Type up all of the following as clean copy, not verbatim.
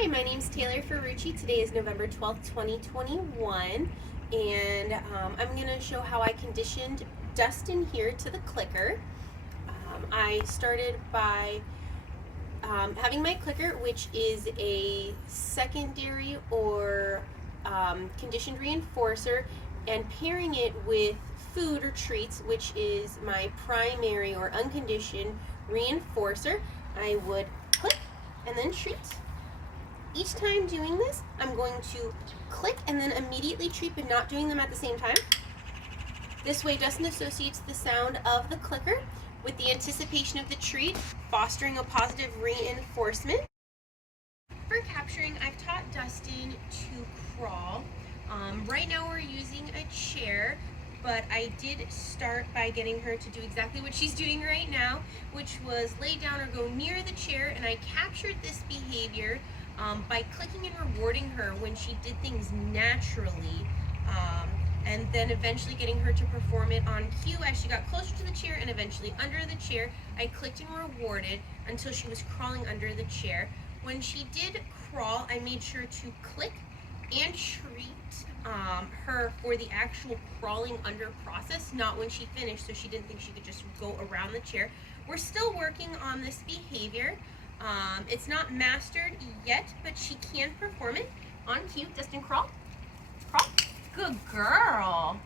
Hi, my name's Taylor Ferrucci. Today is November 12th, 2021, and I'm going to show how I conditioned Dustin here to the clicker. I started by having my clicker, which is a secondary or conditioned reinforcer, and pairing it with food or treats, which is my primary or unconditioned reinforcer. I would click and then treat. Each time doing this, I'm going to click and then immediately treat, but not doing them at the same time. This way, Dustin associates the sound of the clicker with the anticipation of the treat, fostering a positive reinforcement. For capturing, I've taught Dustin to crawl. Right now we're using a chair, but I did start by getting her to do exactly what she's doing right now, which was lay down or go near the chair, and I captured this behavior by clicking and rewarding her when she did things naturally, and then eventually getting her to perform it on cue as she got closer to the chair and eventually under the chair. I clicked and rewarded until she was crawling under the chair. When she did crawl, I made sure to click and treat her for the actual crawling under process, not when she finished, so she didn't think she could just go around the chair. We're still working on this behavior. It's not mastered yet, but she can perform it on cue. Dustin, crawl. Crawl. Good girl.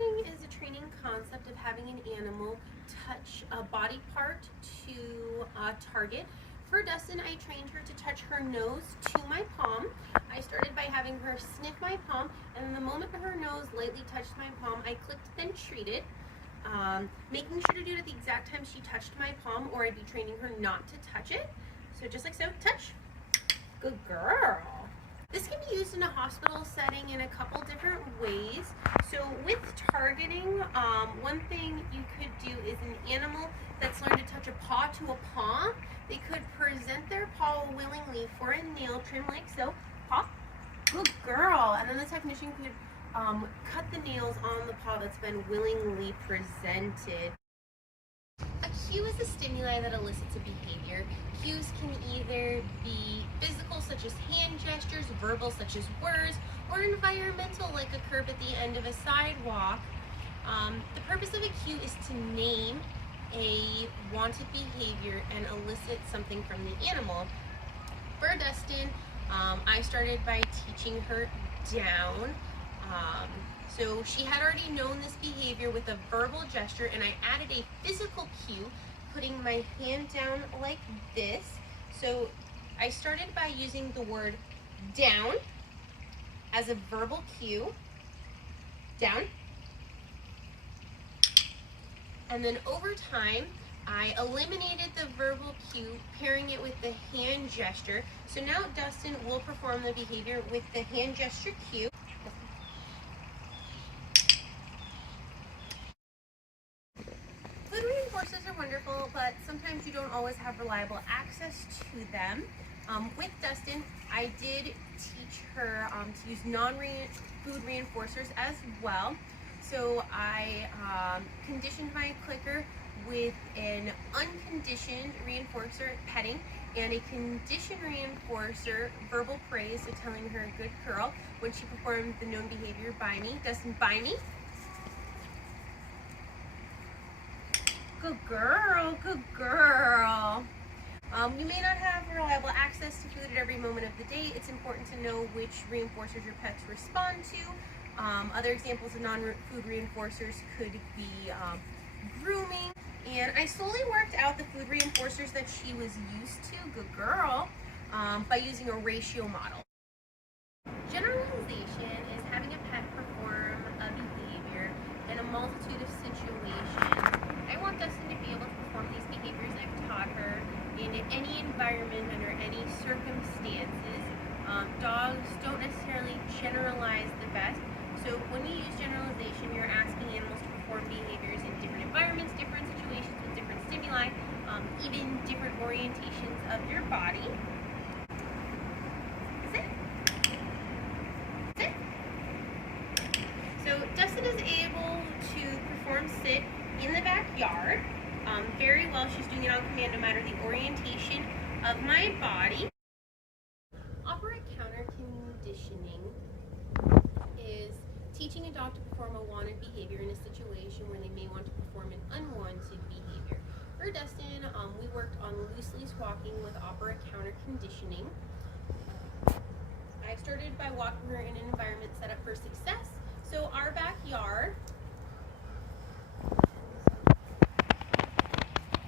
Training is a training concept of having an animal touch a body part to a target. For Dustin, I trained her to touch her nose to my palm. I started by having her sniff my palm, and the moment that her nose lightly touched my palm, I clicked then treated. Making sure to do it at the exact time she touched my palm, or I'd be training her not to touch it. So just like so, touch. Good girl. This can be used in a hospital setting in a couple different ways. So with targeting, one thing you could do is an animal that's learned to touch a paw to a paw, they could present their paw willingly for a nail trim like so. Paw. Good girl. And then the technician could cut the nails on the paw that's been willingly presented. A cue is a stimuli that elicits a behavior. Cues can either be physical, such as hand gestures, verbal, such as words, or environmental, like a curb at the end of a sidewalk. The purpose of a cue is to name a wanted behavior and elicit something from the animal. For Dustin, I started by teaching her down. So she had already known this behavior with a verbal gesture, and I added a physical cue, putting my hand down like this. So I started by using the word down as a verbal cue, down. And then over time, I eliminated the verbal cue, pairing it with the hand gesture. So now Dustin will perform the behavior with the hand gesture cue. Food reinforcers are wonderful, but sometimes you don't always have reliable access to them. With Dustin, I did teach her to use non-food reinforcers as well. So I conditioned my clicker with an unconditioned reinforcer, petting, and a conditioned reinforcer, verbal praise, so telling her good girl when she performed the known behavior, by me. Dustin, by me. Good girl, good girl. You may not have reliable access to food at every moment of the day. It's important to know which reinforcers your pets respond to. Other examples of non-food reinforcers could be grooming. And I slowly worked out the food reinforcers that she was used to, good girl, by using a ratio model. Generalization is having a pet perform a behavior in a multitude of situations. I want Dustin to be able to perform these behaviors I've taught her in any environment, under any circumstances. Dogs don't necessarily generalize the best. So when you use generalization, you're asking animals to perform behaviors in different environments, different situations with different stimuli, even different orientations of your body. Sit. Sit. So Dustin is able to perform sit in the backyard very well. She's doing it on command no matter the orientation of my body. perform a wanted behavior in a situation where they may want to perform an unwanted behavior. For Dustin, we worked on loose walking with operant counter conditioning. I started by walking her in an environment set up for success. So our backyard.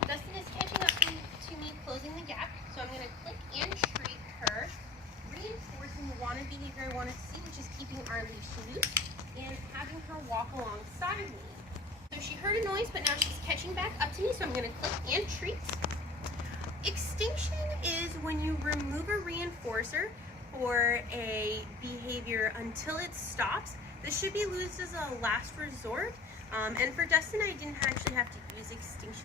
Dustin is catching up to me, closing the gap. So I'm going to click and treat her, reinforcing the wanted behavior I wanted to see, which is keeping our leash loose and having her walk alongside me. So she heard a noise, but now she's catching back up to me, so I'm going to click and treat. Extinction is when you remove a reinforcer for a behavior until it stops. This should be used as a last resort. And for Dustin, I didn't actually have to use extinction.